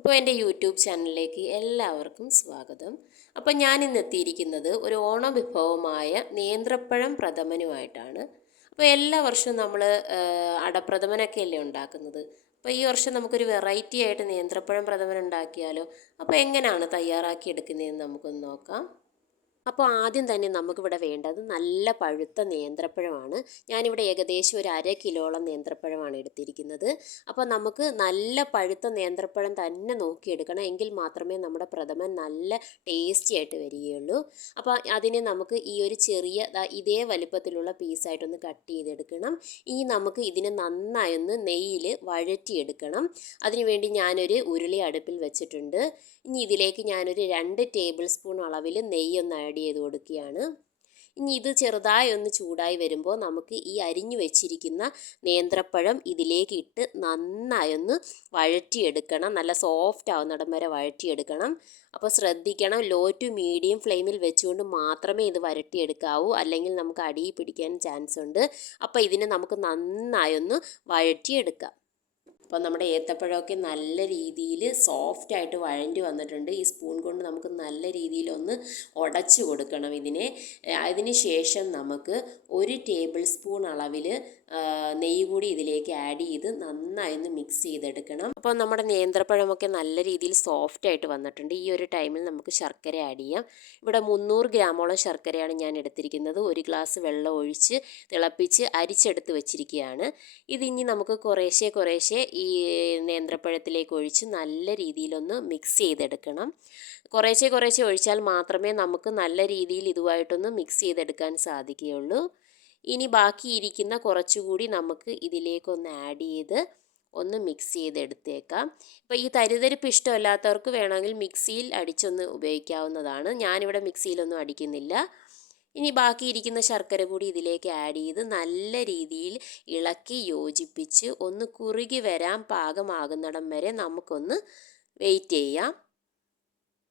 അപ്പോൾ എൻ്റെ യൂട്യൂബ് ചാനലിലേക്ക് എല്ലാവർക്കും സ്വാഗതം. അപ്പോൾ ഞാൻ ഇന്ന് എത്തിയിരിക്കുന്നത് ഒരു ഓണം വിഭവമായ നേന്ത്രപ്പഴം പ്രഥമനുമായിട്ടാണ്. അപ്പോൾ എല്ലാ വർഷവും നമ്മൾ അടപ്രഥമനൊക്കെ അല്ലേ ഉണ്ടാക്കുന്നത്. അപ്പോൾ ഈ വർഷം നമുക്കൊരു വെറൈറ്റി ആയിട്ട് നേന്ത്രപ്പഴം പ്രഥമൻ ഉണ്ടാക്കിയാലോ? അപ്പോൾ എങ്ങനെയാണ് തയ്യാറാക്കി എടുക്കുന്നതെന്ന് നമുക്കൊന്ന് നോക്കാം. അപ്പോൾ ആദ്യം തന്നെ നമുക്കിവിടെ വേണ്ടത് നല്ല പഴുത്ത നേന്ത്രപ്പഴമാണ്. ഞാനിവിടെ ഏകദേശം ഒരു 1/2 കിലോളം നേന്ത്രപ്പഴമാണ് എടുത്തിരിക്കുന്നത്. അപ്പോൾ നമുക്ക് നല്ല പഴുത്ത നേന്ത്രപ്പഴം തന്നെ നോക്കിയെടുക്കണം. എങ്കിൽ മാത്രമേ നമ്മുടെ പ്രഥമൻ നല്ല ടേസ്റ്റി ആയിട്ട് വരികയുള്ളൂ. അപ്പോൾ അതിനെ നമുക്ക് ഈ ഒരു ചെറിയ ഇതേ വലിപ്പത്തിലുള്ള പീസായിട്ടൊന്ന് കട്ട് ചെയ്തെടുക്കണം. ഇനി നമുക്ക് ഇതിനെ നന്നായി ഒന്ന് നെയ്യിൽ വഴറ്റിയെടുക്കണം. അതിനുവേണ്ടി ഞാനൊരു ഉരുളി അടുപ്പിൽ വെച്ചിട്ടുണ്ട്. ഇനി ഇതിലേക്ക് ഞാനൊരു 2 ടേബിൾ സ്പൂൺ അളവിൽ നെയ്യൊന്ന് ആഡ് ചെയ്ത് കൊടുക്കുകയാണ്. ഇനി ഇത് ചെറുതായി ഒന്ന് ചൂടായി വരുമ്പോൾ നമുക്ക് ഈ അരിഞ്ഞു വെച്ചിരിക്കുന്ന നേന്ത്രപ്പഴം ഇതിലേക്ക് ഇട്ട് നന്നായി ഒന്ന് വഴറ്റിയെടുക്കണം. നല്ല സോഫ്റ്റ് ആവുന്നിടം വരെ വഴറ്റിയെടുക്കണം. അപ്പോൾ ശ്രദ്ധിക്കണം, ലോ ടു മീഡിയം ഫ്ലെയിമിൽ വെച്ചുകൊണ്ട് മാത്രമേ ഇത് വഴറ്റിയെടുക്കാവൂ, അല്ലെങ്കിൽ നമുക്ക് അടിയിൽ പിടിക്കാൻ ചാൻസ് ഉണ്ട്. അപ്പോൾ ഇതിനെ നമുക്ക് നന്നായി ഒന്ന് വഴറ്റിയെടുക്കാം. അപ്പോൾ നമ്മുടെ ഏത്തപ്പഴമൊക്കെ നല്ല രീതിയിൽ സോഫ്റ്റായിട്ട് വഴണ്ടി വന്നിട്ടുണ്ട്. ഈ സ്പൂൺ കൊണ്ട് നമുക്ക് നല്ല രീതിയിലൊന്ന് ഉടച്ചു കൊടുക്കണം ഇതിനെ. അതിന് ശേഷം നമുക്ക് 1 ടേബിൾ സ്പൂൺ അളവിൽ നെയ്യ് കൂടി ഇതിലേക്ക് ആഡ് ചെയ്ത് നന്നായി ഒന്ന് മിക്സ് ചെയ്തെടുക്കണം. അപ്പോൾ നമ്മുടെ നേന്ത്രപ്പഴമൊക്കെ നല്ല രീതിയിൽ സോഫ്റ്റായിട്ട് വന്നിട്ടുണ്ട്. ഈ ഒരു ടൈമിൽ നമുക്ക് ശർക്കര ആഡ് ചെയ്യാം. ഇവിടെ 300 ഗ്രാമോളം ശർക്കരയാണ് ഞാൻ എടുത്തിരിക്കുന്നത്. 1 ഗ്ലാസ് വെള്ളം ഒഴിച്ച് തിളപ്പിച്ച് അരിച്ചെടുത്ത് വെച്ചിരിക്കുകയാണ്. ഇതിനി നമുക്ക് കുറേശ്ശെ ഈ നേന്ത്രപ്പഴത്തിലേക്ക് ഒഴിച്ച് നല്ല രീതിയിലൊന്ന് മിക്സ് ചെയ്തെടുക്കണം. കുറേശ്ശെ ഒഴിച്ചാൽ മാത്രമേ നമുക്ക് നല്ല രീതിയിൽ ഇതുമായിട്ടൊന്ന് മിക്സ് ചെയ്തെടുക്കാൻ സാധിക്കുകയുള്ളൂ. ഇനി ബാക്കിയിരിക്കുന്ന കുറച്ചുകൂടി നമുക്ക് ഇതിലേക്കൊന്ന് ആഡ് ചെയ്ത് ഒന്ന് മിക്സ് ചെയ്തെടുത്തേക്കാം. ഇപ്പോൾ ഈ തരിതരിപ്പ് ഇഷ്ടമല്ലാത്തവർക്ക് വേണമെങ്കിൽ മിക്സിയിൽ അടിച്ചൊന്ന് ഉപയോഗിക്കാവുന്നതാണ്. ഞാനിവിടെ മിക്സിയിലൊന്നും അടിക്കുന്നില്ല. ഇനി ബാക്കിയിരിക്കുന്ന ശർക്കര കൂടി ഇതിലേക്ക് ആഡ് ചെയ്ത് നല്ല രീതിയിൽ ഇളക്കി യോജിപ്പിച്ച് ഒന്ന് കുറുകി വരാൻ പാകമാകുന്നിടം വരെ നമുക്കൊന്ന് വെയിറ്റ് ചെയ്യാം.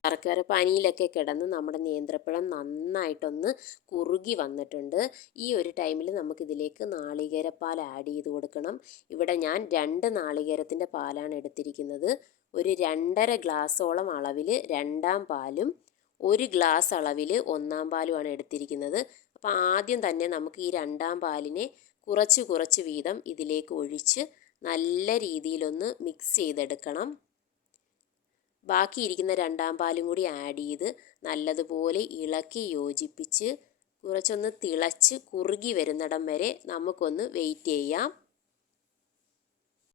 ശർക്കര പാനിയിലൊക്കെ കിടന്ന് നമ്മുടെ നേന്ത്രപ്പഴം നന്നായിട്ടൊന്ന് കുറുകി വന്നിട്ടുണ്ട്. ഈ ഒരു ടൈമിൽ നമുക്കിതിലേക്ക് നാളികേരപ്പാൽ ആഡ് ചെയ്ത് കൊടുക്കണം. ഇവിടെ ഞാൻ 2 നാളികേരത്തിൻ്റെ പാലാണ് എടുത്തിരിക്കുന്നത്. ഒരു 2.5 ഗ്ലാസോളം അളവിൽ 2-ാം പാലും 1 ഗ്ലാസ് അളവിൽ 1-ാം പാലുമാണ് എടുത്തിരിക്കുന്നത്. അപ്പോൾ ആദ്യം തന്നെ നമുക്ക് ഈ 2-ാം പാലിനെ കുറച്ച് വീതം ഇതിലേക്ക് ഒഴിച്ച് നല്ല രീതിയിലൊന്ന് മിക്സ് ചെയ്തെടുക്കണം. ബാക്കിയിരിക്കുന്ന 2-ാം പാലും കൂടി ആഡ് ചെയ്ത് നല്ലതുപോലെ ഇളക്കി യോജിപ്പിച്ച് കുറച്ചൊന്ന് തിളച്ച് കുറുകി വരുന്നിടം വരെ നമുക്കൊന്ന് വെയിറ്റ് ചെയ്യാം.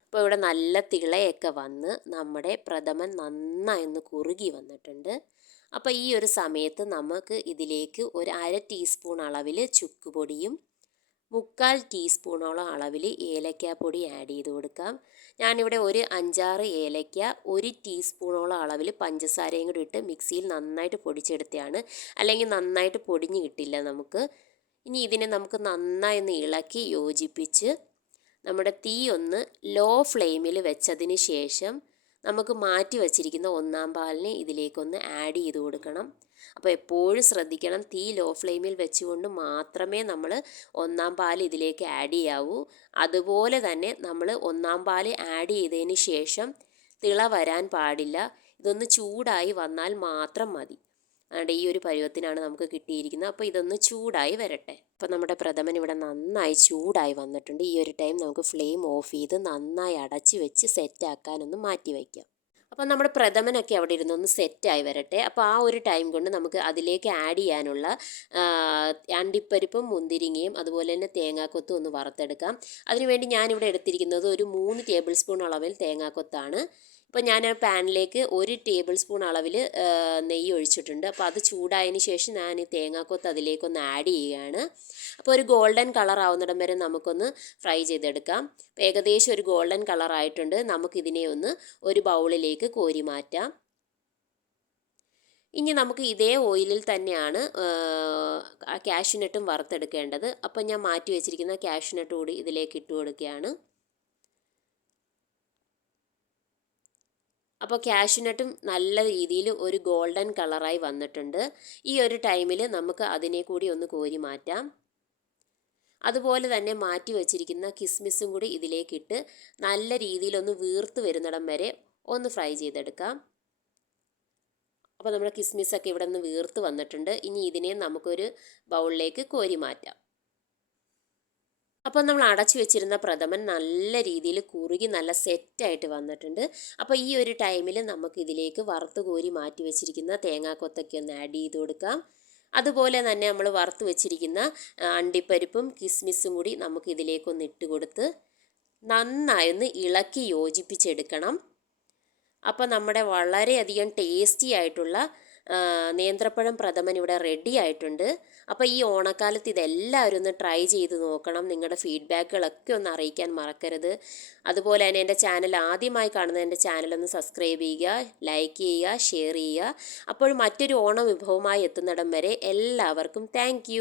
അപ്പോൾ ഇവിടെ നല്ല തിളയൊക്കെ വന്ന് നമ്മുടെ പ്രഥമൻ നന്നായി ഒന്ന് കുറുകി വന്നിട്ടുണ്ട്. അപ്പോൾ ഈ ഒരു സമയത്ത് നമുക്ക് ഇതിലേക്ക് ഒരു 1/2 ടീസ്പൂൺ അളവിൽ ചുക്ക് പൊടിയും 3/4 ടീസ്പൂണോളം അളവിൽ ഏലക്കാപ്പൊടി ആഡ് ചെയ്ത് കൊടുക്കാം. ഞാനിവിടെ ഒരു 5-6 ഏലക്ക 1 ടീസ്പൂണോളം അളവിൽ പഞ്ചസാരയും കൂടി ഇട്ട് മിക്സിയിൽ നന്നായിട്ട് പൊടിച്ചെടുത്തതാണ്. അല്ലെങ്കിൽ നന്നായിട്ട് പൊടിഞ്ഞ് കിട്ടില്ല നമുക്ക്. ഇനി ഇതിനെ നമുക്ക് നന്നായി ഒന്ന് ഇളക്കി യോജിപ്പിച്ച് നമ്മുടെ തീ ഒന്ന് ലോ ഫ്ലെയിമിൽ വെച്ചതിന് ശേഷം നമുക്ക് മാറ്റി വച്ചിരിക്കുന്ന 1-ാം പാലിനെ ഇതിലേക്കൊന്ന് ആഡ് ചെയ്ത് കൊടുക്കണം. അപ്പോൾ എപ്പോഴും ശ്രദ്ധിക്കണം, തീ ലോ ഫ്ലെയിമിൽ വെച്ചുകൊണ്ട് മാത്രമേ നമ്മൾ 1-ാം പാൽ ഇതിലേക്ക് ആഡ് ചെയ്യാവൂ. അതുപോലെ തന്നെ നമ്മൾ 1-ാം പാൽ ആഡ് ചെയ്തതിന് ശേഷം തിള വരാൻ പാടില്ല. ഇതൊന്ന് ചൂടായി വന്നാൽ മാത്രം മതി. അതുകൊണ്ട് ഈ ഒരു പരുവത്തിനാണ് നമുക്ക് കിട്ടിയിരിക്കുന്നത്. അപ്പോൾ ഇതൊന്ന് ചൂടായി വരട്ടെ. അപ്പോൾ നമ്മുടെ പ്രഥമൻ ഇവിടെ നന്നായി ചൂടായി വന്നിട്ടുണ്ട്. ഈ ഒരു ടൈം നമുക്ക് ഫ്ലെയിം ഓഫ് ചെയ്ത് നന്നായി അടച്ച് വെച്ച് സെറ്റാക്കാനൊന്ന് മാറ്റി വയ്ക്കാം. അപ്പോൾ നമ്മുടെ പ്രഥമനൊക്കെ അവിടെ ഇരുന്നൊന്ന് സെറ്റായി വരട്ടെ. അപ്പോൾ ആ ഒരു ടൈം കൊണ്ട് നമുക്ക് അതിലേക്ക് ആഡ് ചെയ്യാനുള്ള അണ്ടിപ്പരിപ്പും മുന്തിരിങ്ങയും അതുപോലെ തന്നെ തേങ്ങാക്കൊത്തും ഒന്ന് വറുത്തെടുക്കാം. അതിനുവേണ്ടി ഞാനിവിടെ എടുത്തിരിക്കുന്നത് ഒരു 3 ടേബിൾ സ്പൂൺ അളവിൽ തേങ്ങാക്കൊത്താണ്. ഇപ്പോൾ ഞാൻ പാനിലേക്ക് 1 ടേബിൾ സ്പൂൺ അളവിൽ നെയ്യ് ഒഴിച്ചിട്ടുണ്ട്. അപ്പോൾ അത് ചൂടായതിന് ശേഷം ഞാൻ ഈ തേങ്ങാക്കൊത്ത് അതിലേക്കൊന്ന് ആഡ് ചെയ്യുകയാണ്. അപ്പോൾ ഒരു ഗോൾഡൻ കളർ ആവുന്നിടം വരെ നമുക്കൊന്ന് ഫ്രൈ ചെയ്തെടുക്കാം. അപ്പോൾ ഏകദേശം ഒരു ഗോൾഡൻ കളർ ആയിട്ടുണ്ട്. നമുക്കിതിനെ ഒന്ന് ഒരു ബൗളിലേക്ക് കോരി മാറ്റാം. ഇനി നമുക്ക് ഇതേ ഓയിലിൽ തന്നെയാണ് കാഷ്യൂനട്ടും വറുത്തെടുക്കേണ്ടത്. അപ്പോൾ ഞാൻ മാറ്റി വെച്ചിരിക്കുന്ന കാഷ്യൂനട്ട് കൂടി ഇതിലേക്ക് ഇട്ട് കൊടുക്കുകയാണ്. അപ്പോൾ കാഷ്യൂനട്ടും നല്ല രീതിയിൽ ഒരു ഗോൾഡൻ കളറായി വന്നിട്ടുണ്ട്. ഈ ഒരു ടൈമിൽ നമുക്ക് അതിനെ കൂടി ഒന്ന് കോരി മാറ്റാം. അതുപോലെ തന്നെ മാറ്റി വച്ചിരിക്കുന്ന കിസ്മിസും കൂടി ഇതിലേക്കിട്ട് നല്ല രീതിയിലൊന്ന് വീർത്ത് വരുന്നിടം വരെ ഒന്ന് ഫ്രൈ ചെയ്തെടുക്കാം. അപ്പോൾ നമ്മുടെ കിസ്മിസൊക്കെ ഇവിടെ നിന്ന് വീർത്ത് വന്നിട്ടുണ്ട്. ഇനി ഇതിനെ നമുക്കൊരു ബൗളിലേക്ക് കോരി മാറ്റാം. അപ്പോൾ നമ്മൾ അടച്ചു വെച്ചിരുന്ന പ്രഥമൻ നല്ല രീതിയിൽ കുറുകി നല്ല സെറ്റായിട്ട് വന്നിട്ടുണ്ട്. അപ്പോൾ ഈ ഒരു ടൈമിൽ നമുക്ക് ഇതിലേക്ക് വറുത്ത് കോരി മാറ്റി വെച്ചിരിക്കുന്ന തേങ്ങാക്കൊത്തൊക്കെ ഒന്ന് ആഡ് ചെയ്ത് കൊടുക്കാം. അതുപോലെ തന്നെ നമ്മൾ വറുത്ത് വെച്ചിരിക്കുന്ന അണ്ടിപ്പരിപ്പും കിസ്മിസും കൂടി നമുക്ക് ഇതിലേക്കൊന്ന് ഇട്ട് കൊടുത്ത് നന്നായി ഒന്ന് ഇളക്കി യോജിപ്പിച്ചെടുക്കണം. അപ്പോൾ നമ്മുടെ വളരെയധികം ടേസ്റ്റി ആയിട്ടുള്ള നേന്ത്രപ്പഴം പ്രഥമൻ ഇവിടെ റെഡി ആയിട്ടുണ്ട്. അപ്പോൾ ഈ ഓണക്കാലത്ത് ഇതെല്ലാവരും ഒന്ന് ട്രൈ ചെയ്ത് നോക്കണം. നിങ്ങളുടെ ഫീഡ്ബാക്കുകളൊക്കെ ഒന്ന് അറിയിക്കാൻ മറക്കരുത്. അതുപോലെ തന്നെ എൻ്റെ ചാനൽ ആദ്യമായി കാണുന്ന എൻ്റെ ചാനലൊന്ന് സബ്സ്ക്രൈബ് ചെയ്യുക, ലൈക്ക് ചെയ്യുക, ഷെയർ ചെയ്യുക. അപ്പോൾ മറ്റൊരു ഓണ വിഭവമായി എത്തുന്നിടം വരെ എല്ലാവർക്കും താങ്ക്